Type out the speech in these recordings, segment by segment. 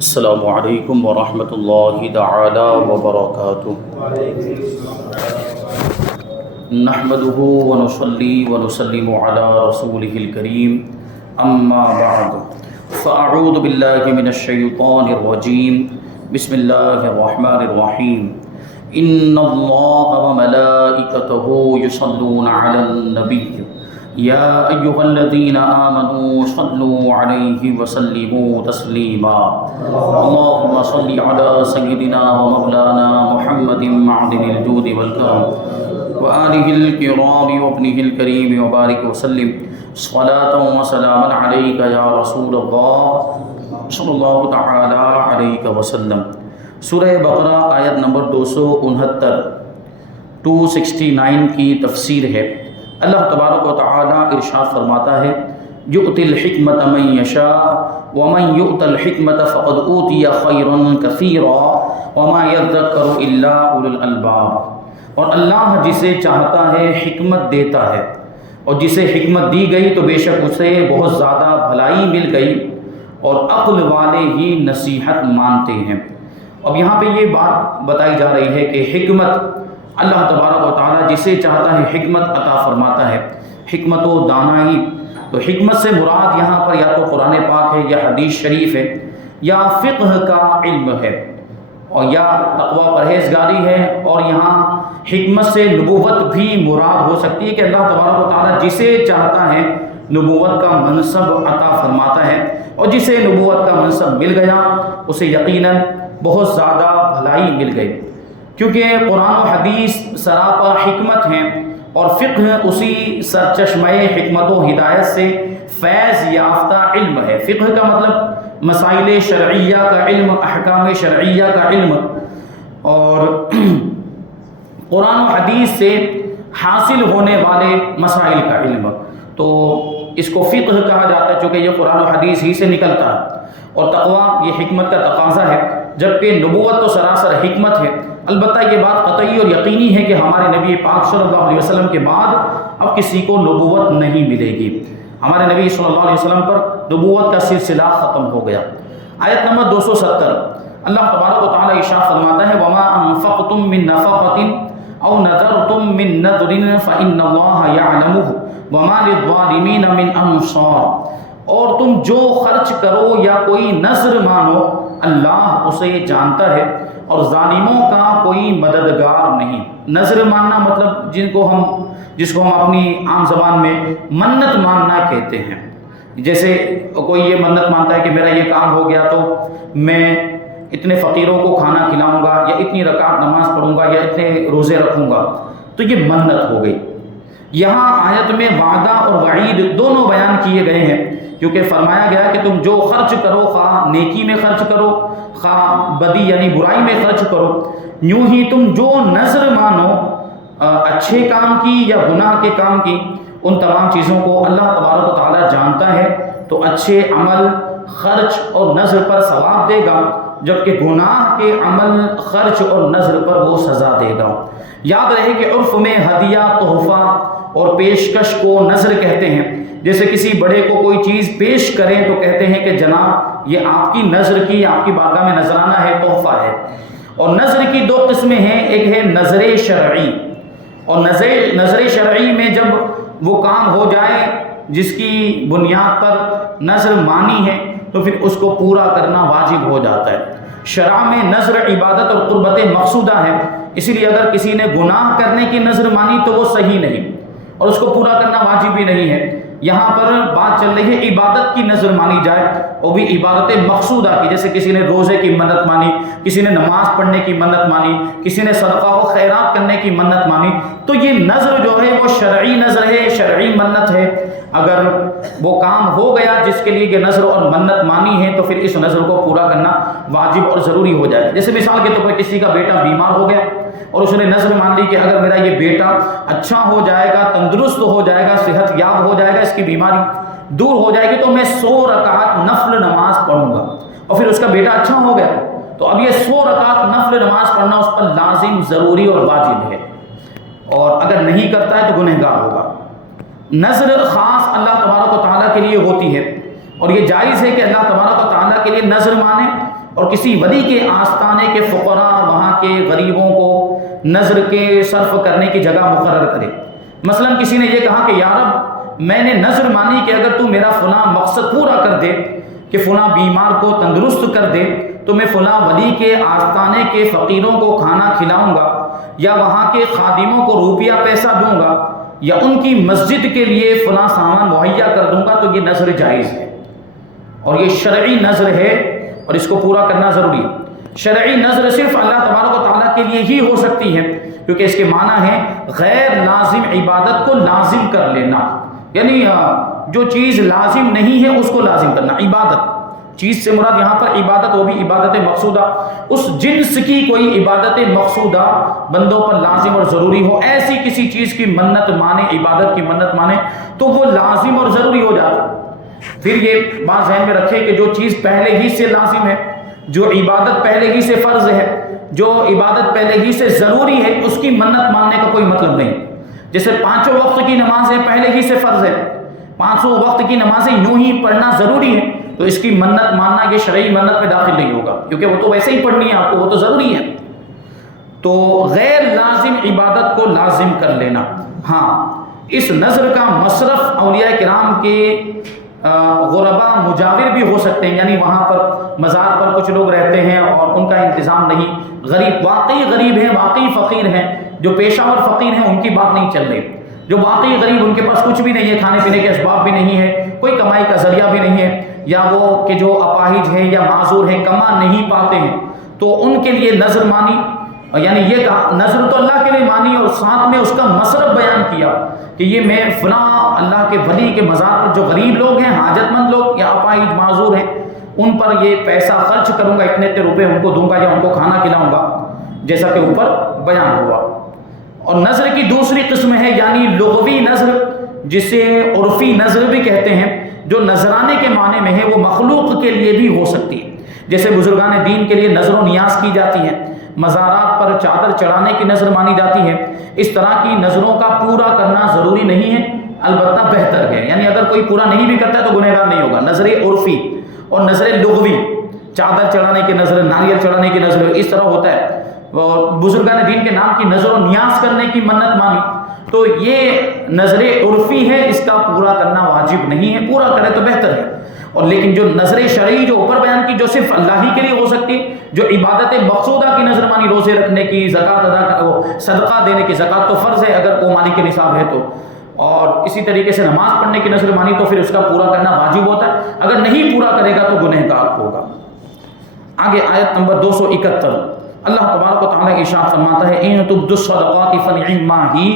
السلام علیکم ورحمۃ اللہ تعالی وبرکاتہ۔ نحمده ونصلي ونسلم على رسوله الكريم اما بعد فاعوذ باللہ من الشیطان الرجیم بسم اللہ الرحمن الرحیم ان اللہ وملائکته یصلون علی النبی یا ایہا الذین آمنوا صلوا علیہ وسلموا تسلیما اللہم صل علی سیدنا ومولانا محمد معدن الجود والکرم وآلہ الکرام وابنہ الکریم وبارک وسلم صلاة وسلاما علیک یا رسول اللہ صلی اللہ تعالی علیہ وسلم۔ سورہ بقرہ آیت نمبر 269 کی تفسیر ہے۔ اللہ تبارک و تعالی ارشاد فرماتا ہے یؤتی الحکمت من یشاء ومن یؤت الحکمت فقد اوتی خیرا کثیرا وما یذکر الا اولو الالباب۔ اور اللہ جسے چاہتا ہے حکمت دیتا ہے، اور جسے حکمت دی گئی تو بے شک اسے بہت زیادہ بھلائی مل گئی، اور عقل والے ہی نصیحت مانتے ہیں۔ اب یہاں پہ یہ بات بتائی جا رہی ہے کہ حکمت اللہ تبارک و تعالیٰ جسے چاہتا ہے حکمت عطا فرماتا ہے، حکمت و دانائی۔ تو حکمت سے مراد یہاں پر یا تو قرآن پاک ہے، یا حدیث شریف ہے، یا فقہ کا علم ہے، اور یا تقوی پرہیزگاری ہے، اور یہاں حکمت سے نبوت بھی مراد ہو سکتی ہے کہ اللہ تبارک و تعالیٰ جسے چاہتا ہے نبوت کا منصب عطا فرماتا ہے، اور جسے نبوت کا منصب مل گیا اسے یقیناً بہت زیادہ بھلائی مل گئی، کیونکہ قرآن و حدیث سراپا حکمت ہیں، اور فقہ اسی سرچشمہ حکمت و ہدایت سے فیض یافتہ علم ہے۔ فقہ کا مطلب مسائل شرعیہ کا علم، احکام شرعیہ کا علم، اور قرآن و حدیث سے حاصل ہونے والے مسائل کا علم، تو اس کو فقہ کہا جاتا ہے چونکہ یہ قرآن و حدیث ہی سے نکلتا ہے۔ اور تقویٰ یہ حکمت کا تقاضا ہے، جبکہ نبوت تو سراسر حکمت ہے۔ البتہ یہ بات قطعی اور یقینی ہے کہ ہمارے نبی پاک صلی اللہ علیہ وسلم کے بعد اب کسی کو نبوت نہیں ملے گی۔ ہمارے نبی صلی اللہ علیہ وسلم پر نبوت کا سلسلہ ختم ہو گیا۔ آیت نمبر 270 اللہ تبارک و تعالیٰ ارشاد فرماتا ہے وَمَا أَنفَقْتُم مِّن نَفَقَةٍ أَوْ نَذَرْتُم مِّن نَذْرٍ فَإِنَّ اللَّهَ يَعْلَمُهُ وَمَا لِلظَّالِمِينَ مِنْ أَنصَارٍ۔ اور تم جو خرچ کرو یا کوئی نذر مانو اللہ اسے جانتا ہے، اور ظالموں کا کوئی مددگار نہیں۔ نذر ماننا مطلب جس کو ہم اپنی عام زبان میں منت ماننا کہتے ہیں۔ جیسے کوئی یہ منت مانتا ہے کہ میرا یہ کام ہو گیا تو میں اتنے فقیروں کو کھانا کھلاؤں گا، یا اتنی رکعت نماز پڑھوں گا، یا اتنے روزے رکھوں گا، تو یہ منت ہو گئی۔ یہاں آیت میں وعدہ اور وعید دونوں بیان کیے گئے ہیں، کیونکہ فرمایا گیا کہ تم جو خرچ کرو، خواہ نیکی میں خرچ کرو، خواہ بدی یعنی برائی میں خرچ کرو، یوں ہی تم جو نذر مانو اچھے کام کی یا گناہ کے کام کی، ان تمام چیزوں کو اللہ تبارک و تعالیٰ جانتا ہے، تو اچھے عمل خرچ اور نذر پر ثواب دے گا، جبکہ گناہ کے عمل خرچ اور نذر پر وہ سزا دے گا۔ یاد رہے کہ عرف میں ہدیہ، تحفہ اور پیشکش کو نذر کہتے ہیں۔ جیسے کسی بڑے کو کوئی چیز پیش کریں تو کہتے ہیں کہ جناب یہ آپ کی نذر کی، آپ کی بارگاہ میں نذرانہ ہے، تحفہ ہے۔ اور نذر کی دو قسمیں ہیں، ایک ہے نذر شرعی، اور نذر شرعی میں جب وہ کام ہو جائے جس کی بنیاد پر نذر مانی ہے تو پھر اس کو پورا کرنا واجب ہو جاتا ہے۔ شرع میں نذر عبادت اور قربت مقصودہ ہے، اسی لیے اگر کسی نے گناہ کرنے کی نذر مانی تو وہ صحیح نہیں، اور اس کو پورا کرنا واجب بھی نہیں ہے۔ یہاں پر بات چل رہی ہے عبادت کی نذر مانی جائے، وہ بھی عبادت مقصودہ کی، جیسے کسی نے روزے کی منت مانی، کسی نے نماز پڑھنے کی منت مانی، کسی نے صدقہ و خیرات کرنے کی منت مانی، تو یہ نذر جو ہے وہ شرعی نذر ہے، شرعی منت ہے۔ اگر وہ کام ہو گیا جس کے لیے یہ نذر اور منت مانی ہے تو پھر اس نذر کو پورا کرنا واجب اور ضروری ہو جائے۔ جیسے مثال کے طور پر کسی کا بیٹا بیمار ہو گیا اور اس نے نذر مان لی کہ اگر میرا یہ بیٹا اچھا ہو جائے گا، تندرست ہو جائے گا، صحت یاب ہو جائے گا، اس کی بیماری دور ہو جائے گی، تو میں 100 رکعت نفل نماز پڑھوں گا، اور پھر اس کا بیٹا اچھا ہو گیا تو اب یہ 100 رکعت نفل نماز پڑھنا اس پر لازم، ضروری اور واجب ہے، اور اگر نہیں کرتا ہے تو گنہگار ہوگا۔ نذر خاص اللہ تبارک و تعالیٰ کے لیے ہوتی ہے، اور یہ جائز ہے کہ اللہ تبارک و تعالیٰ کے لیے نظر مانے اور کسی ولی کے آستانے کے فقراء وہاں کے غریبوں کو نظر کے صرف کرنے کی جگہ مقرر کرے۔ مثلا کسی نے یہ کہا کہ یا رب میں نے نظر مانی کہ اگر تو میرا فلاں مقصد پورا کر دے کہ فلاں بیمار کو تندرست کر دے تو میں فلاں ولی کے آستانے کے فقیروں کو کھانا کھلاؤں گا، یا وہاں کے خادموں کو روپیہ پیسہ دوں گا، یا ان کی مسجد کے لیے فلاں سامان مہیا کر دوں گا، تو یہ نظر جائز ہے اور یہ شرعی نظر ہے اور اس کو پورا کرنا ضروری ہے۔ شرعی نظر صرف اللہ تبارک و تعالیٰ کے لیے ہی ہو سکتی ہے، کیونکہ اس کے معنی ہے غیر لازم عبادت کو لازم کر لینا، یعنی جو چیز لازم نہیں ہے اس کو لازم کرنا۔ عبادت چیز سے مراد یہاں پر عبادت، وہ بھی عبادت مقصودہ، اس جنس کی کوئی عبادت مقصودہ بندوں پر لازم اور ضروری ہو، ایسی کسی چیز کی منت مانے، عبادت کی منت مانے تو وہ لازم اور ضروری ہو جاتی۔ پھر یہ بات ذہن میں رکھے کہ جو چیز پہلے ہی سے لازم ہے، جو عبادت پہلے ہی سے فرض ہے، جو عبادت پہلے ہی سے ضروری ہے، اس کی منت ماننے کا کوئی مطلب نہیں۔ جیسے 5 وقت کی نمازیں پہلے ہی سے فرض ہے، 5 وقت کی نمازیں یوں ہی پڑھنا ضروری ہے، تو اس کی منت ماننا یہ شرعی منت میں داخل نہیں ہوگا، کیونکہ وہ تو ویسے ہی پڑھنی ہے آپ کو، وہ تو ضروری ہے۔ تو غیر لازم عبادت کو لازم کر لینا۔ ہاں، اس نظر کا مصرف اولیاء کرام کے غربا مجاور بھی ہو سکتے ہیں، یعنی وہاں پر مزار پر کچھ لوگ رہتے ہیں اور ان کا انتظام نہیں، غریب واقعی غریب ہیں، واقعی فقیر ہیں، جو پیشہ ور فقیر ہیں ان کی بات نہیں چل رہی، جو واقعی غریب ان کے پاس کچھ بھی نہیں ہے، کھانے پینے کے اسباب بھی نہیں ہے، کوئی کمائی کا ذریعہ بھی نہیں ہے، یا وہ کہ جو اپاہج ہیں یا معذور ہیں، کما نہیں پاتے ہیں، تو ان کے لیے نظر مانی، یعنی یہ کہا نظر تو اللہ کے لیے مانی اور ساتھ میں اس کا مصرف بیان کیا کہ یہ میں فلاں اللہ کے ولی کے مزار پر جو غریب لوگ ہیں، حاجت مند لوگ یا اپاہج معذور ہیں، ان پر یہ پیسہ خرچ کروں گا، اتنے روپے ان کو دوں گا یا ان کو کھانا کھلاؤں گا، جیسا کہ اوپر بیان ہوا۔ اور نظر کی دوسری قسم ہے یعنی لغوی نظر، جسے عرفی نظر بھی کہتے ہیں، جو نذرانے کے معنی میں ہے، وہ مخلوق کے لیے بھی ہو سکتی ہے، جیسے بزرگان دین کے لیے نظر و نیاز کی جاتی ہے، مزارات پر چادر چڑھانے کی نظر مانی جاتی ہے۔ اس طرح کی نظروں کا پورا کرنا ضروری نہیں ہے، البتہ بہتر ہے، یعنی اگر کوئی پورا نہیں بھی کرتا ہے تو گنہگار نہیں ہوگا۔ نظر عرفی اور نظر لغوی، چادر چڑھانے کی نظر، ناریل چڑھانے کی نظر، اس طرح ہوتا ہے، اور بزرگان دین کے نام کی نظر و نیاز کرنے کی منت مانی، تو یہ نظر عرفی ہے، اس کا پورا کرنا واجب نہیں ہے، پورا کرے تو بہتر ہے۔ اور لیکن جو نظر شرعی جو اوپر بیان کی، جو صرف اللہ ہی کے لیے ہو سکتی، جو عبادت مقصودہ کی نظر مانی، روزے رکھنے کی، زکوٰۃ ادا صدقہ دینے کی، زکوٰۃ تو فرض ہے اگر وہ مالک نصاب ہے تو، اور اسی طریقے سے نماز پڑھنے کی نظر مانی تو پھر اس کا پورا کرنا واجب ہوتا ہے، اگر نہیں پورا کرے گا تو گنہگار ہوگا۔ آگے آیت نمبر 271، اللہ تبارک و تعالیٰ ارشاد فرماتا ہے ان تبدوا الصدقات فنعما ہی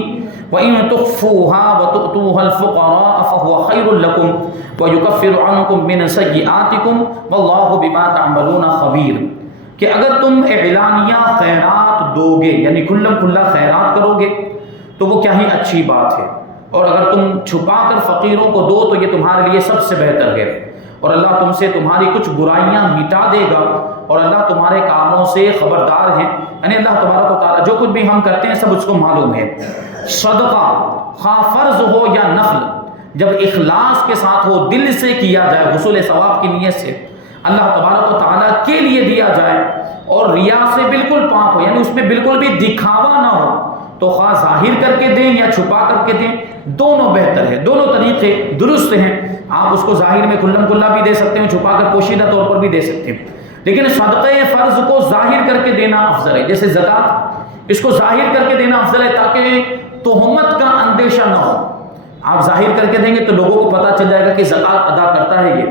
وان تخفوها وتؤتوها الفقراء فهو خير لكم ويكفر عنكم من سيئاتكم والله بما تعملون خبیر، کہ اگر تم اعلانیہ خیرات دو گے، یعنی کھلم کھلا خیرات کرو گے تو وہ کیا ہی اچھی بات ہے، اور اگر تم چھپا کر فقیروں کو دو تو یہ تمہارے لیے سب سے بہتر ہے، اور اللہ تم سے تمہاری کچھ برائیاں مٹا دے گا، اور اللہ تمہارے کاموں سے خبردار ہے، یعنی اللہ تبارک و تعالیٰ جو کچھ بھی ہم کرتے ہیں سب اس کو معلوم ہے۔ صدقہ خواہ فرض ہو یا نفل، جب اخلاص کے ساتھ ہو، دل سے کیا جائے، حصول ثواب کی نیت سے اللہ تبارک و تعالیٰ کے لیے دیا جائے، اور ریا سے بالکل پاک ہو، یعنی اس میں بالکل بھی دکھاوا نہ ہو، تو خواہ ظاہر کر کے دیں یا چھپا کر کے دیں، دونوں بہتر ہے، دونوں طریقے درست ہیں۔ آپ اس کو ظاہر میں کھلم کھلا بھی دے سکتے ہیں، چھپا کر پوشیدہ طور پر بھی دے سکتے ہیں، لیکن صدقہ فرض کو ظاہر کر کے دینا افضل ہے، جیسے زکوٰۃ، اس کو ظاہر کر کے دینا افضل ہے تاکہ تہمت کا اندیشہ نہ ہو۔ آپ ظاہر کر کے دیں گے تو لوگوں کو پتہ چل جائے گا کہ زکوٰۃ ادا کرتا ہے یہ،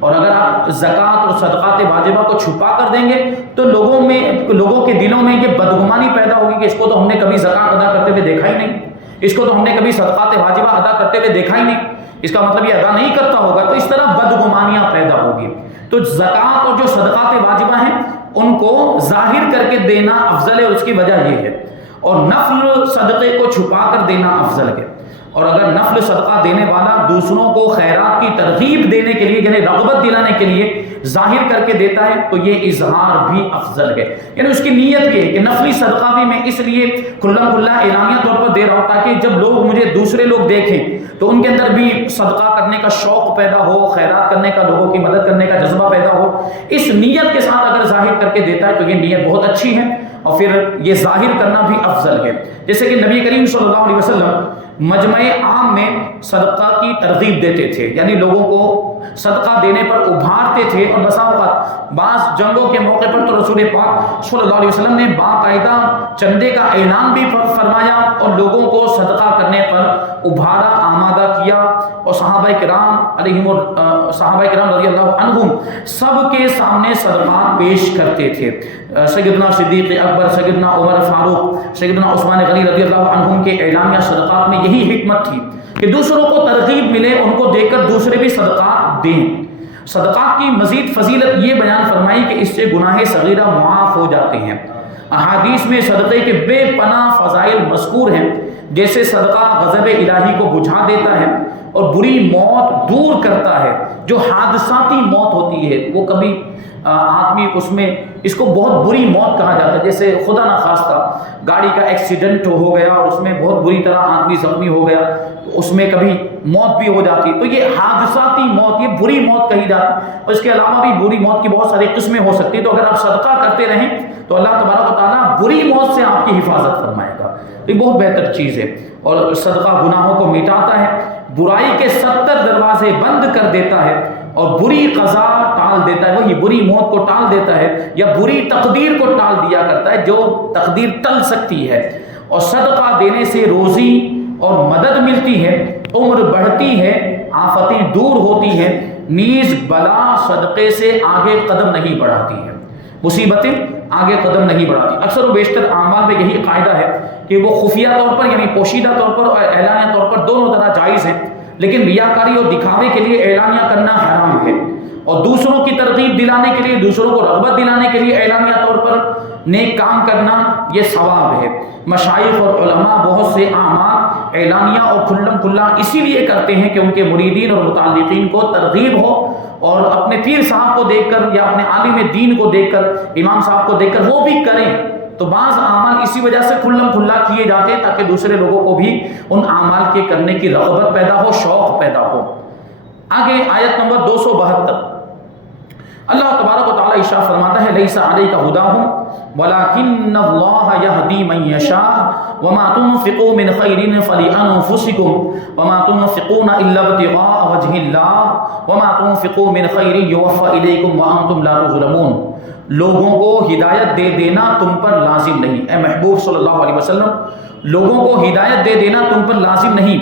اور اگر آپ زکوٰۃ اور صدقات واجبہ کو چھپا کر دیں گے تو لوگوں کے دلوں میں یہ بدگمانی پیدا ہوگی کہ اس کو تو ہم نے کبھی زکوٰۃ ادا کرتے ہوئے دیکھا ہی نہیں، اس کو تو ہم نے کبھی صدقات واجبہ ادا کرتے ہوئے دیکھا ہی نہیں، اس کا مطلب یہ ادا نہیں کرتا ہوگا، تو اس طرح بدگمانیاں پیدا ہوگی۔ تو زکوٰۃ اور جو صدقات واجبہ ہیں ان کو ظاہر کر کے دینا افضل ہے، اس کی وجہ یہ ہے، اور نفل صدقے کو چھپا کر دینا افضل ہے۔ اور اگر نفل صدقہ دینے والا دوسروں کو خیرات کی ترغیب دینے کے لیے یعنی رغبت دلانے کے لیے ظاہر کر کے دیتا ہے تو یہ اظہار بھی افضل ہے، یعنی اس کی نیت یہ ہے کہ نفلی صدقہ بھی میں اس لیے کھلا کھلا اعلانیہ طور پر دے رہا ہوں تاکہ جب لوگ مجھے دوسرے لوگ دیکھیں تو ان کے اندر بھی صدقہ کرنے کا شوق پیدا ہو، خیرات کرنے کا، لوگوں کی مدد کرنے کا جذبہ پیدا ہو۔ اس نیت کے ساتھ اگر ظاہر کر کے دیتا ہے تو یہ نیت بہت اچھی ہے، اور پھر یہ ظاہر کرنا بھی افضل ہے۔ جیسے کہ نبی کریم صلی اللہ علیہ وسلم مجمع عام میں صدقہ کی ترغیب دیتے تھے، یعنی لوگوں کو صدقہ دینے پر ابھارتے تھے، اور بسا اوقات بعض جنگوں کے موقع پر تو رسول پاک صلی اللہ علیہ وسلم نے باقاعدہ چندے کا اعلان بھی فرمایا اور لوگوں کو صدقہ کرنے پر ابھارا، آمادہ کیا، اور صحابہ کرام رضی اللہ عنہم سب کے سامنے صدقات پیش کرتے تھے۔ سیدنا صدیق اکبر، سیدنا عمر فاروق، سیدنا عثمان غنی رضی اللہ عنہم کے اعلانیہ صدقات میں یہی حکمت تھی کہ دوسروں کو ترغیب ملے، ان کو دیکھ کر دوسرے بھی صدقات دیں۔ صدقات کی مزید فضیلت یہ بیان فرمائی کہ اس سے گناہ صغیرہ معاف ہو جاتے ہیں۔ احادیث میں صدقے کے بے پناہ فضائل مذکور ہیں، جیسے صدقہ غضب الہی کو بجھا دیتا ہے اور بری موت دور کرتا ہے۔ جو حادثاتی موت ہوتی ہے وہ کبھی آدمی اس کو بہت بری موت کہا جاتا ہے، جیسے خدا نخواستہ گاڑی کا ایکسیڈنٹ ہو گیا اور اس میں بہت بری طرح آدمی زخمی ہو گیا تو اس میں کبھی موت بھی ہو جاتی، تو یہ حادثاتی موت، یہ بری موت کہی جاتی۔ اور اس کے علاوہ بھی بری موت کی بہت ساری قسمیں ہو سکتی ہیں، تو اگر آپ صدقہ کرتے رہیں تو اللہ تبارک و تعالیٰ بری موت سے آپ کی حفاظت فرمائے گا، یہ بہت بہتر چیز ہے۔ اور صدقہ گناہوں کو مٹاتا ہے، برائی کے 70 دروازے بند کر دیتا ہے، اور بری قضا ٹال دیتا ہے، وہی بری موت کو ٹال دیتا ہے یا بری تقدیر کو ٹال دیا کرتا ہے جو تقدیر ٹل سکتی ہے۔ اور صدقہ دینے سے روزی اور مدد ملتی ہے، عمر بڑھتی ہے، آفتیں دور ہوتی ہیں، نیز بلا صدقے سے آگے قدم نہیں بڑھاتی ہے، مصیبتیں آگے قدم نہیں بڑھاتی۔ اکثر و بیشتر اعمال میں یہی قاعدہ ہے کہ وہ خفیہ طور پر یعنی پوشیدہ طور پر اور اعلانیہ طور پر دونوں طرح جائز ہیں، لیکن ریاکاری اور دکھاوے کے لیے اعلانیہ کرنا حرام ہے، اور دوسروں کی ترغیب دلانے کے لیے، دوسروں کو رغبت دلانے کے لیے اعلانیہ طور پر نیک کام کرنا یہ ثواب ہے۔ مشائخ اور علماء بہت سے اعمال اعلانیہ اور کھلم کھلا اسی لیے کرتے ہیں کہ ان کے مریدین اور متعلقین کو ترغیب ہو، اور اپنے پیر صاحب کو دیکھ کر یا اپنے عالم دین کو دیکھ کر، امام صاحب کو دیکھ کر وہ بھی کریں۔ تو بعض اعمال اسی وجہ سے کھلم کھلا کیے جاتے ہیں تاکہ دوسرے لوگوں کو بھی ان اعمال کے کرنے کی رغبت پیدا ہو، شوق پیدا ہو۔ آگے آیت نمبر 272 اللہ تبارک و تعالی ارشاد فرماتا ہے لیس علیک ھداھم ولکن اللہ یہدی من یشاء وما تنفقوا من خیر فلانفسکم وما تنفقون الا ابتغاء وجہ اللہ وما تنفقوا من خیر یوفى الیکم وانتم لا تظلمون۔ لوگوں کو ہدایت دے دینا تم پر لازم نہیں، اے محبوب صلی اللہ علیہ وسلم، لوگوں کو ہدایت دے دینا تم پر لازم نہیں،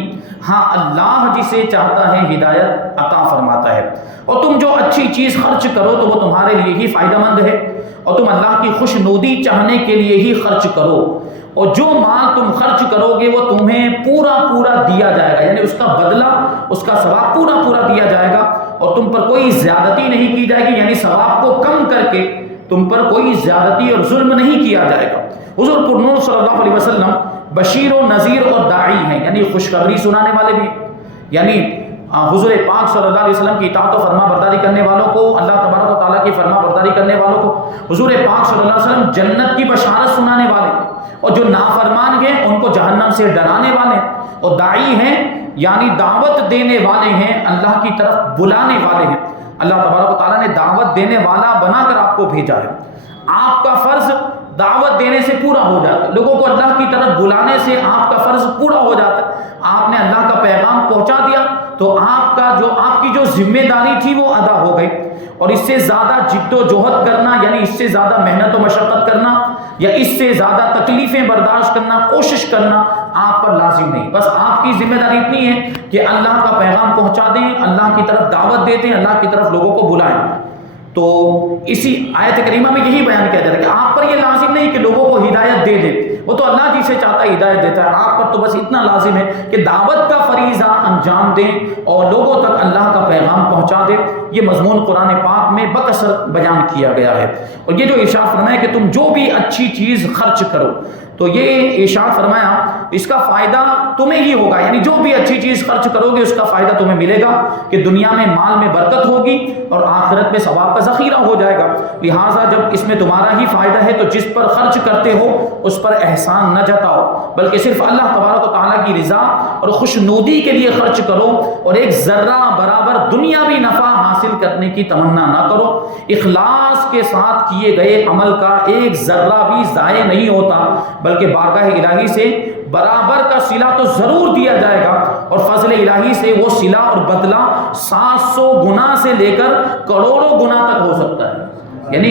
ہاں اللہ جسے چاہتا ہے ہدایت عطا فرماتا ہے۔ اور تم جو اچھی چیز خرچ کرو تو وہ تمہارے لیے ہی فائدہ مند ہے، اور تم اللہ کی خوشنودی چاہنے کے لیے ہی خرچ کرو، اور جو مال تم خرچ کرو گے وہ تمہیں پورا پورا دیا جائے گا، یعنی اس کا بدلہ، اس کا ثواب پورا پورا دیا جائے گا، اور تم پر کوئی زیادتی نہیں کی جائے گی، یعنی ثواب کو کم کر کے تم پر کوئی زیادتی اور ظلم نہیں کیا جائے گا۔ حضور پرنور صلی اللہ علیہ وسلم بشیر و نذیر اور داعی ہیں، یعنی خوشخبری سنانے والے بھی، یعنی حضور پاک صلی اللہ علیہ وسلم کی اطاعت و فرما برداری کرنے والوں کو، اللہ تبارک و تعالیٰ کی فرما برداری کرنے والوں کو حضور پاک صلی اللہ علیہ وسلم جنت کی بشارت سنانے والے، اور جو نافرمان ہیں ان کو جہنم سے ڈرانے والے، اور داعی ہیں یعنی دعوت دینے والے ہیں، اللہ کی طرف بلانے والے ہیں۔ اللہ تبارک و تعالیٰ نے دعوت دینے والا بنا کر آپ کو بھیجا ہے، آپ کا فرض دعوت دینے سے پورا ہو جاتا ہے، لوگوں کو اللہ کی طرف بلانے سے آپ کا فرض پورا ہو جاتا ہے۔ آپ نے اللہ کا پیغام پہنچا دیا تو آپ کی جو ذمہ داری تھی وہ ادا ہو گئی، اور اس سے زیادہ جد و جہد کرنا، یعنی اس سے زیادہ محنت و مشقت کرنا یا اس سے زیادہ تکلیفیں برداشت کرنا، کوشش کرنا آپ پر لازم نہیں۔ بس آپ کی ذمہ داری اتنی ہے کہ اللہ کا پیغام پہنچا دیں، اللہ کی طرف دعوت دے دیں، اللہ کی طرف لوگوں کو بلائیں۔ تو اسی آیت کریمہ میں یہی بیان کیا جا رہا ہے کہ آپ پر یہ لازم نہیں کہ لوگوں کو ہدایت دے دیں، وہ تو اللہ جسے چاہتا ہے ہدایت دیتا ہے، آپ پر تو بس اتنا لازم ہے کہ دعوت کا فریضہ انجام دیں اور لوگوں تک اللہ کا پیغام پہنچا دیں۔ یہ مضمون قرآن پاک میں بکثرت بیان کیا گیا ہے، اور یہ جو ارشاد فرمایا کہ تم جو بھی اچھی چیز خرچ کرو تو یہ ارشاد فرمایا اس کا فائدہ تمہیں ہی ہوگا، یعنی جو بھی اچھی چیز خرچ کرو گے اس کا فائدہ تمہیں ملے گا کہ دنیا میں مال میں برکت ہوگی اور آخرت میں ثواب کا ذخیرہ ہو جائے گا۔ لہٰذا جب اس میں تمہارا ہی فائدہ ہے تو جس پر خرچ کرتے ہو اس پر احسان نہ جتاؤ، بلکہ صرف اللہ تبارک و تعالیٰ کی رضا اور خوشنودی کے لیے خرچ کرو، اور ایک ذرہ برابر دنیاوی نفع حاصل کرنے کی تمنا نہ کرو۔ اخلاص کے ساتھ کیے گئے عمل کا ایک ذرہ بھی ضائع نہیں ہوتا، بلکہ بارگاہ الہی سے برابر کا صلہ تو ضرور دیا جائے گا، اور فضل الہی سے وہ صلہ اور بدلہ 700 گنا سے لے کر کروڑوں گنا تک ہو سکتا ہے۔ یعنی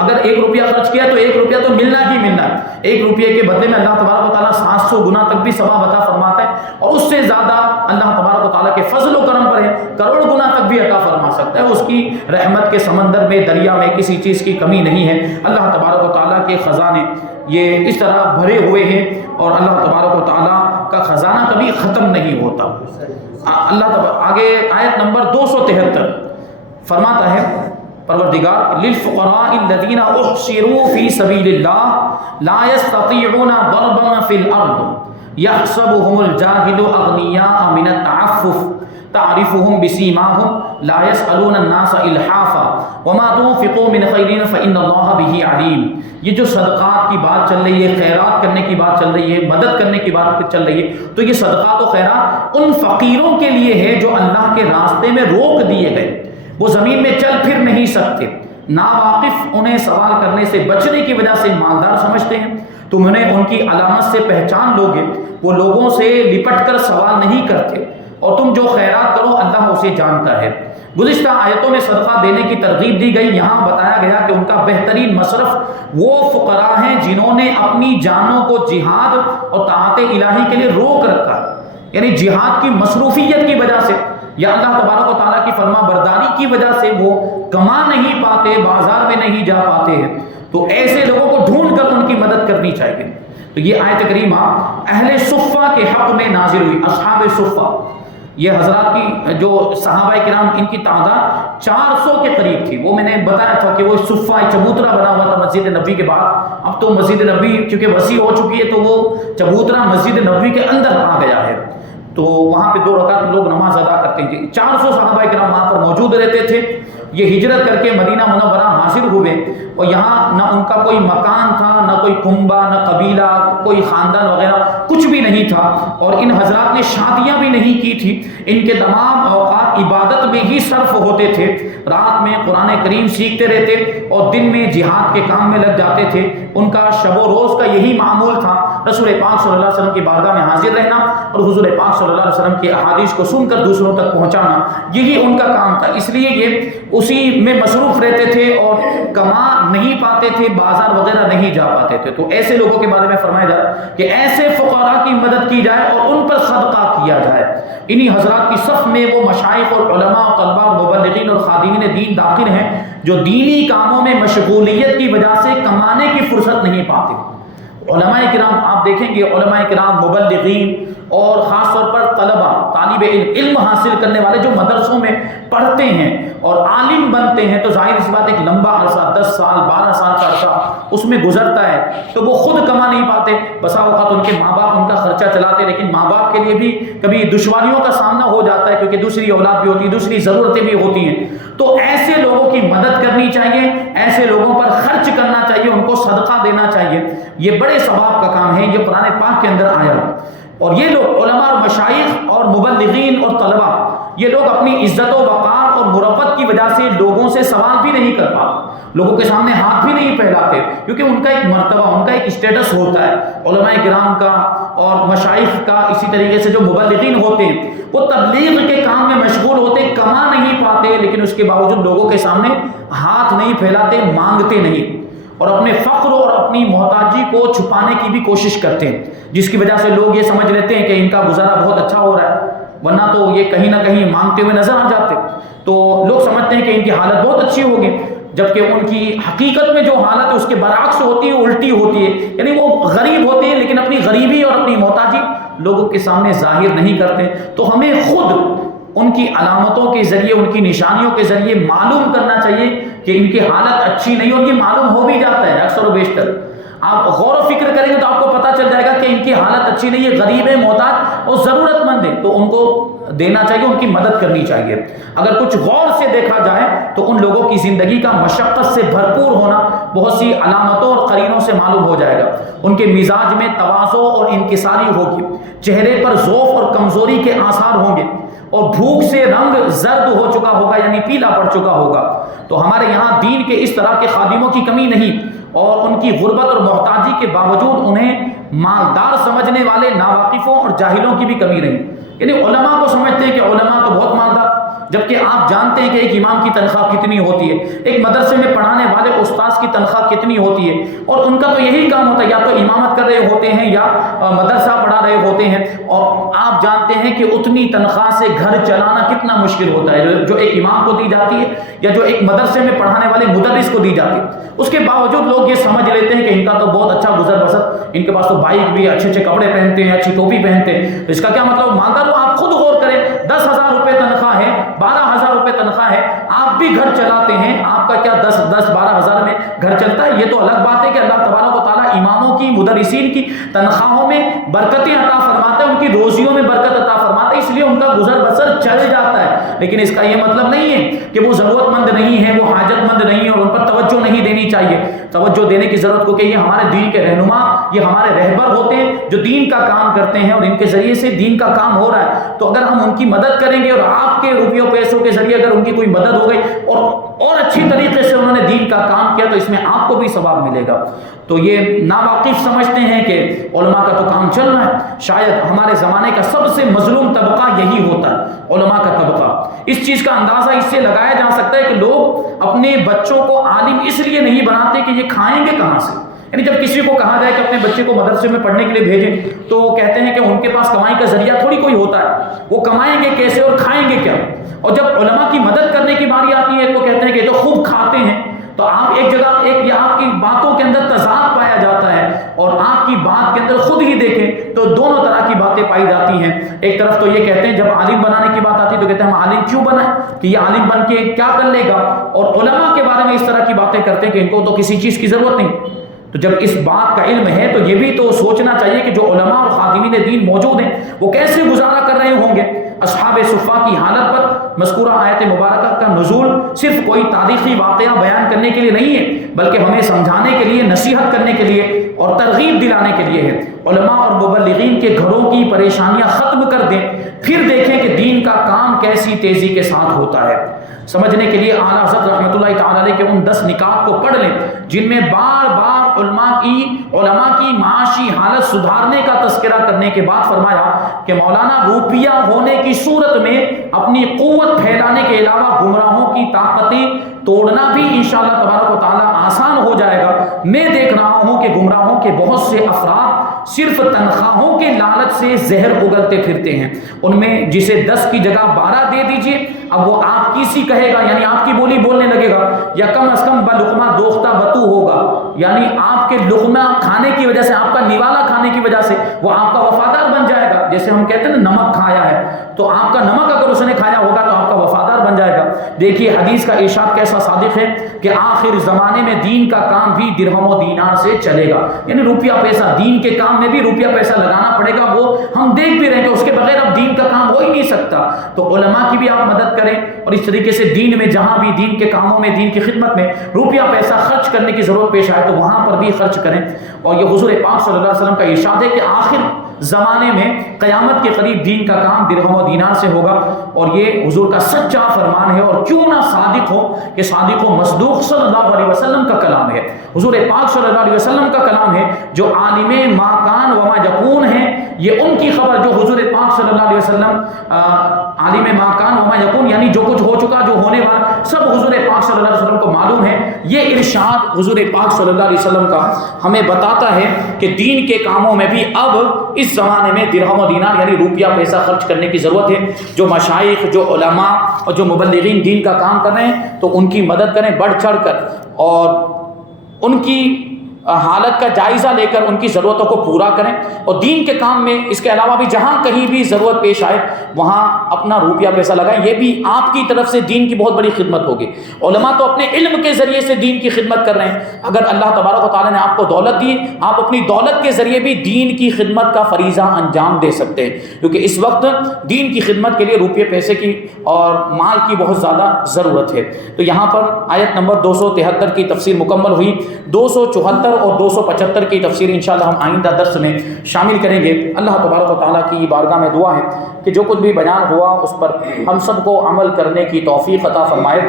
اگر 1 روپیہ خرچ کیا تو 1 روپیہ تو ملنا ہی ملنا ہے، 1 روپیے کے بدلے میں اللہ تبارک و تعالیٰ 700 گنا تک بھی ثواب عطا فرماتا ہے، اور اس سے زیادہ اللہ تبارک و تعالیٰ کے فضل و کرم پر ہے، کروڑ گنا تک بھی عطا فرما سکتا ہے۔ اس کی رحمت کے سمندر میں، دریا میں کسی چیز کی کمی نہیں ہے۔ اللہ تبارک و تعالیٰ کے خزانے یہ اس طرح بھرے ہوئے ہیں، اور اللہ تبارک و تعالیٰ کا خزانہ کبھی ختم نہیں ہوتا۔ اللہ آگے آیت نمبر 273 فرماتا ہے پروردگار للفقراء الذين احصروا في سبيل الله لا يستطيعون ضربا في الارض يحسبهم الجاهل اغنياء من التعفف تعرفهم بسيماهم لا يسألون الناس الحافا وما تنفقوا من خير فإن الله به عليم۔ یہ جو صدقات کی بات چل رہی ہے، خیرات کرنے کی بات چل رہی ہے، مدد کرنے کی بات چل رہی ہے، تو یہ صدقات و خیرات ان فقیروں کے لیے ہے جو اللہ کے راستے میں روک دیے گئے، وہ زمین میں چل پھر نہیں سکتے، ناواقف انہیں سوال کرنے سے بچنے کی وجہ سے مالدار سمجھتے ہیں۔ تم انہیں ان کی علامت سے پہچان لوگے، وہ لوگوں سے لپٹ کر سوال نہیں کرتے، اور تم جو خیرات کرو اللہ اسے جانتا ہے۔ گزشتہ آیتوں میں صدقہ دینے کی ترغیب دی گئی، یہاں بتایا گیا کہ ان کا بہترین مصرف وہ فقراء ہیں جنہوں نے اپنی جانوں کو جہاد اور طاعت الہی کے لیے روک رکھا، یعنی جہاد کی مصروفیت کی وجہ سے یا اللہ تبارک و تعالیٰ کی فرما برداری کی وجہ سے وہ کما نہیں پاتے، بازار میں نہیں جا پاتے ہیں، تو ایسے لوگوں کو ڈھونڈ کر ان کی مدد کرنی چاہیے۔ تو یہ آیت کریمہ اہل صفہ کے حق میں نازل ہوئی، اصحاب صفہ، یہ حضرات کی جو صحابہ کرام ان کی تعداد 400 کے قریب تھی۔ وہ میں نے بتایا تھا کہ وہ صفہ ایک چبوترا بنا ہوا تھا مسجد نبوی کے بعد، اب تو مسجد نبوی چونکہ وسیع ہو چکی ہے تو وہ چبوترا مسجد نبوی کے اندر آ گیا ہے، تو وہاں پہ 2 رکعت لوگ نماز ادا کرتے تھے۔ 400 صحابہ کرام وہاں پر موجود رہتے تھے۔ یہ ہجرت کر کے مدینہ منورہ حاضر ہوئے، اور یہاں نہ ان کا کوئی مکان تھا، نہ کوئی کنبہ، نہ قبیلہ، کوئی خاندان وغیرہ کچھ بھی نہیں تھا، اور ان حضرات نے شادیاں بھی نہیں کی تھی۔ ان کے تمام اوقات عبادت میں ہی صرف ہوتے تھے، رات میں قرآن کریم سیکھتے رہتے اور دن میں جہاد کے کام میں لگ جاتے تھے۔ ان کا شب و روز کا یہی معمول تھا، رسول پاک صلی اللہ علیہ وسلم کی بارگاہ میں حاضر رہنا اور حضور پاک صلی اللہ علیہ وسلم کی احادیث کو سن کر دوسروں تک پہنچانا، یہی ان کا کام تھا۔ اس لیے یہ اسی میں مصروف رہتے تھے اور کما نہیں پاتے تھے، بازار وغیرہ نہیں جا پاتے تھے۔ تو ایسے لوگوں کے بارے میں فرمایا جائے کہ ایسے فقراء کی مدد کی جائے اور ان پر صدقہ کیا جائے۔ انہی حضرات کی صف میں وہ مشائخ اور علماء اور طلباء اور مبلغین اور خادمین دین داخل ہیں جو دینی کاموں میں مشغولیت کی وجہ سے کمانے کی فرصت نہیں پاتے۔ علماء کرام آپ دیکھیں گے، علماء کرام، مبلغین اور خاص طور پر طلباء، طالب علم حاصل کرنے والے جو مدرسوں میں پڑھتے ہیں اور عالم بنتے ہیں، تو ظاہر سی بات ایک لمبا عرصہ 10 سال 12 سال کا عرصہ اس میں گزرتا ہے، تو وہ خود کما نہیں پاتے۔ بسا اوقات ان کے ماں باپ ان کا خرچہ چلاتے، لیکن ماں باپ کے لیے بھی کبھی دشواریوں کا سامنا ہو جاتا ہے کیونکہ دوسری اولاد بھی ہوتی ہے، دوسری ضرورتیں بھی ہوتی ہیں۔ تو ایسے لوگوں کی مدد کرنی چاہیے، ایسے لوگوں پر خرچ کرنا چاہیے، ان کو صدقہ دینا چاہیے، یہ بڑے ثواب کا کام ہے۔ یہ قرآن پاک کے اندر آیا، اور یہ لوگ علماء اور مشائخ اور مبلغین اور طلباء، یہ لوگ اپنی عزت و وقار اور مرفت کی وجہ سے لوگوں سے سوال بھی نہیں کر پاتے، لوگوں کے سامنے ہاتھ بھی نہیں پھیلاتے، کیونکہ ان کا ایک مرتبہ، ان کا ایک اسٹیٹس ہوتا ہے علماء کرام کا اور مشائخ کا۔ اسی طریقے سے جو مبلغین ہوتے ہیں وہ تبلیغ کے کام میں مشغول ہوتے، کما نہیں پاتے، لیکن اس کے باوجود لوگوں کے سامنے ہاتھ نہیں پھیلاتے، مانگتے نہیں، اور اپنے فقر اور اپنی محتاجی کو چھپانے کی بھی کوشش کرتے ہیں، جس کی وجہ سے لوگ یہ سمجھ لیتے ہیں کہ ان کا گزارا بہت اچھا ہو رہا ہے، ورنہ تو یہ کہیں نہ کہیں مانگتے ہوئے نظر آ جاتے، تو لوگ سمجھتے ہیں کہ ان کی حالت بہت اچھی ہوگی، جبکہ ان کی حقیقت میں جو حالت ہے اس کے برعکس ہوتی ہے، الٹی ہوتی ہے۔ یعنی وہ غریب ہوتے ہیں لیکن اپنی غریبی اور اپنی محتاجی لوگوں کے سامنے ظاہر نہیں کرتے۔ تو ہمیں خود ان کی علامتوں کے ذریعے، ان کی نشانیوں کے ذریعے معلوم کرنا چاہیے کہ ان کی حالت اچھی نہیں، اور یہ معلوم ہو بھی جاتا ہے اکثر و بیشتر۔ آپ غور و فکر کریں گے تو آپ کو پتہ چل جائے گا کہ ان کی حالت اچھی نہیں ہے، غریب ہے، محتاج اور ضرورت مند ہے، تو ان کو دینا چاہیے، ان کی مدد کرنی چاہیے۔ اگر کچھ غور سے دیکھا جائے تو ان لوگوں کی زندگی کا مشقت سے بھرپور ہونا بہت سی علامتوں اور قرینوں سے معلوم ہو جائے گا۔ ان کے مزاج میں تواضع اور انکساری ہوگی، چہرے پر ذوف اور کمزوری کے آثار ہوں گے، اور بھوک سے رنگ زرد ہو چکا ہوگا، یعنی پیلا پڑ چکا ہوگا۔ تو ہمارے یہاں دین کے اس طرح کے خادموں کی کمی نہیں، اور ان کی غربت اور محتاجی کے باوجود انہیں مالدار سمجھنے والے ناواقفوں اور جاہلوں کی بھی کمی نہیں۔ یعنی علماء کو سمجھتے ہیں کہ علماء تو بہت مالدار، جبکہ آپ جانتے ہیں کہ ایک امام کی تنخواہ کتنی ہوتی ہے، ایک مدرسے میں پڑھانے والے استاذ کی تنخواہ کتنی ہوتی ہے، اور ان کا تو یہی کام ہوتا ہے، یا تو امامت کر رہے ہوتے ہیں یا مدرسہ پڑھا رہے ہوتے ہیں، اور آپ جانتے ہیں کہ اتنی تنخواہ سے گھر چلانا کتنا مشکل ہوتا ہے جو ایک امام کو دی جاتی ہے یا جو ایک مدرسے میں پڑھانے والے مدرس کو دی جاتی ہے۔ اس کے باوجود لوگ یہ سمجھ لیتے ہیں کہ ان کا تو بہت اچھا گزر بسر، ان کے پاس تو بائک بھی، اچھے اچھے کپڑے پہنتے ہیں، اچھی ٹوپی پہنتے ہیں، اس کا کیا مطلب؟ مالدار ہو۔ آپ خود غور کریں، 10,000 روپے تنخواہ ہے، 12,000 روپے تنخواہ ہے، آپ بھی گھر چلاتے ہیں، آپ کا کیا 10-12,000 میں گھر چلتا ہے؟ یہ تو الگ بات ہے کہ اللہ تبارک و تعالیٰ اماموں کی، مدرسین کی تنخواہوں میں برکتیں عطا فرماتا ہے، ان کی روزیوں میں برکت عطا فرماتا ہے، اس لیے ان کا گزر بسر چل جاتا ہے۔ لیکن اس کا یہ مطلب نہیں ہے کہ وہ ضرورت مند نہیں ہے، وہ حاجت مند نہیں ہے، اور ان پر توجہ نہیں دینی چاہیے۔ توجہ دینے کی ضرورت کو کہ یہ ہمارے دین کے رہنما، یہ ہمارے رہبر ہوتے ہیں جو دین کا کام کرتے ہیں، اور ان کے ذریعے سے دین کا کام ہو رہا ہے، تو اگر ہم ان کی مدد کریں گے، اور آپ کے روپیوں پیسوں کے ذریعے اگر ان کی کوئی مدد ہو گئی اور اچھی طریقے سے انہوں نے دین کا کام کیا، تو اس میں آپ کو بھی ثواب ملے گا۔ تو یہ ناواقف سمجھتے ہیں کہ علماء کا تو کام چل رہا ہے۔ شاید ہمارے زمانے کا سب سے مظلوم طبقہ یہی ہوتا ہے، علماء کا طبقہ۔ اس چیز کا اندازہ اس سے لگایا جا سکتا ہے کہ لوگ اپنے بچوں کو عالم اس لیے نہیں بناتے کہ یہ کھائیں گے کہاں سے۔ یعنی جب کسی کو کہا جائے کہ اپنے بچے کو مدرسے میں پڑھنے کے لیے بھیجیں، تو وہ کہتے ہیں کہ ان کے پاس کمائی کا ذریعہ تھوڑی کوئی ہوتا ہے، وہ کمائیں گے کیسے اور کھائیں گے کیا۔ اور جب علماء کی مدد کرنے کی باری آتی ہے تو کہتے ہیں کہ یہ تو خوب کھاتے ہیں۔ تو آپ ایک جگہ یا آپ کی باتوں کے اندر تضاد پایا جاتا ہے، اور آپ کی بات کے اندر خود ہی دیکھیں تو دونوں طرح کی باتیں پائی جاتی ہیں۔ ایک طرف تو یہ کہتے ہیں جب عالم بنانے کی بات آتی ہے تو کہتے ہیں ہم عالم کیوں بنائیں، کہ یہ عالم بن کے کیا کر لے گا، اور علماء کے بارے میں اس طرح کی باتیں کرتے ہیں کہ ان کو تو کسی چیز کی ضرورت نہیں۔ تو جب اس بات کا علم ہے تو یہ بھی تو سوچنا چاہیے کہ جو علماء اور خادمین دین موجود ہیں وہ کیسے گزارا کر رہے ہوں گے۔ اصحاب صفہ کی حالت پر مذکورہ آیت مبارکہ کا نزول صرف کوئی تاریخی واقعہ بیان کرنے کے لیے نہیں ہے، بلکہ ہمیں سمجھانے کے لیے، نصیحت کرنے کے لیے اور ترغیب دلانے کے لیے ہے۔ علماء اور مبلغین کے گھروں کی پریشانیاں ختم کر دیں، پھر دیکھیں کہ دین کا کام کیسی تیزی کے ساتھ ہوتا ہے۔ سمجھنے کے لیے اعلیٰ حضرت رحمۃ اللہ تعالیٰ علیہ کے ان 10 نکات کو پڑھ لیں جن میں بار بار علماء کی معاشی حالت سدھارنے کا تذکرہ کرنے کے بعد فرمایا کہ مولانا روپیہ ہونے کی صورت میں اپنی قوت پھیلانے کے علاوہ گمراہوں کی طاقتیں توڑنا بھی انشاءاللہ تبارک و تعالیٰ آسان ہو جائے گا۔ میں دیکھ رہا ہوں کہ گمراہوں کے بہت سے افراد صرف تنخواہوں کے لالچ سے زہر اگلتے پھرتے ہیں۔ ان میں جسے 10 کی جگہ 12 دے دیجئے، اب وہ آپ کی سی کہے گا، یعنی آپ کی بولی بولنے لگے گا، یا کم از کم بلقمہ دوختہ بتو ہوگا، یعنی آپ کے لقمہ کھانے کی وجہ سے، آپ کا نوالا کھانے کی وجہ سے وہ آپ کا وفادار بن جائے گا۔ جیسے ہم کہتے ہیں نا نمک کھایا ہے، تو آپ کا نمک اگر اس نے کھایا ہوگا تو آپ کا وفادار بن جائے گا۔ دیکھیے حدیث کا ارشاد کیسا صادق ہے کہ آخر زمانے میں دین کا کام بھی درہم و دینار سے چلے گا، یعنی روپیہ پیسہ، دین کے کام میں بھی روپیہ پیسہ لگانا پڑے گا۔ وہ ہم دیکھ بھی رہے ہیں کہ اس کے بغیر اب دین کا کام ہو ہی نہیں سکتا۔ تو علماء کی بھی آپ مدد کریں، اور اس طریقے سے دین میں جہاں بھی دین کے کاموں میں، دین کی خدمت میں روپیہ پیسہ خرچ کرنے کی ضرورت پیش آئے تو وہاں پر بھی خرچ کریں۔ اور یہ حضور پاک صلی اللہ علیہ وسلم کا ارشاد ہے کہ آخر زمانے میں قیامت کے قریب دین کا کام درہم و دینار سے ہوگا، اور یہ حضور کا سچا فرمان ہے، اور کیوں نہ صادق ہو کہ صادق و مصدوق صلی اللہ علیہ وسلم کا کلام ہے، حضور پاک صلی اللہ علیہ وسلم کا کلام ہے، جو عالم ما کان و ما یکون ہے۔ یہ ان کی خبر جو حضور پاک صلی اللہ علیہ وسلم عالم ما کان و ما یکون، یعنی جو کچھ ہو چکا، جو ہونے والا، سب حضور پاک صلی اللہ علیہ وسلم کو معلوم ہے۔ یہ ارشاد حضور پاک صلی اللہ علیہ وسلم کا ہمیں بتاتا ہے کہ دین کے کاموں میں بھی اب اس زمانے میں درہم و دینار یعنی روپیہ پیسہ خرچ کرنے کی ضرورت ہے۔ جو مشائخ، جو علماء اور جو مبلغین دین کا کام کر رہے ہیں تو ان کی مدد کریں بڑھ چڑھ کر، اور ان کی حالت کا جائزہ لے کر ان کی ضرورتوں کو پورا کریں، اور دین کے کام میں اس کے علاوہ بھی جہاں کہیں بھی ضرورت پیش آئے وہاں اپنا روپیہ پیسہ لگائیں، یہ بھی آپ کی طرف سے دین کی بہت بڑی خدمت ہوگی۔ علماء تو اپنے علم کے ذریعے سے دین کی خدمت کر رہے ہیں، اگر اللہ تبارک و تعالیٰ نے آپ کو دولت دی، آپ اپنی دولت کے ذریعے بھی دین کی خدمت کا فریضہ انجام دے سکتے ہیں، کیونکہ اس وقت دین کی خدمت کے لیے روپیے پیسے کی اور مال کی بہت زیادہ ضرورت ہے۔ تو یہاں پر آیت نمبر 273 کی تفسیر مکمل ہوئی، 274 اور 275 کی تفسیر انشاءاللہ ہم آئندہ درس میں شامل کریں گے۔ اللہ تبارک و تعالیٰ کی بارگاہ میں دعا ہے کہ جو کچھ بھی بیان ہوا اس پر ہم سب کو عمل کرنے کی توفیق عطا فرمائے،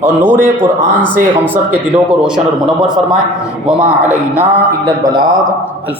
اور نور قرآن سے ہم سب کے دلوں کو روشن اور منور فرمائے۔ وما علینا الا البلاغ۔